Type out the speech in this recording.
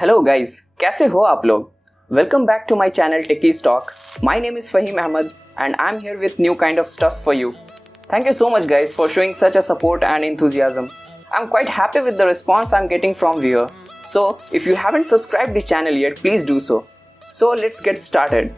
Hello guys, कैसे हो आप लोग? Welcome back to my channel Techies Talk. My name is Fahim Ahmed and I'm here with new kind of stuffs for you. Thank you so much guys for showing such a support and enthusiasm. I'm quite happy with the response I'm getting from viewer. So if you haven't subscribed the channel yet, please do so. So let's get started.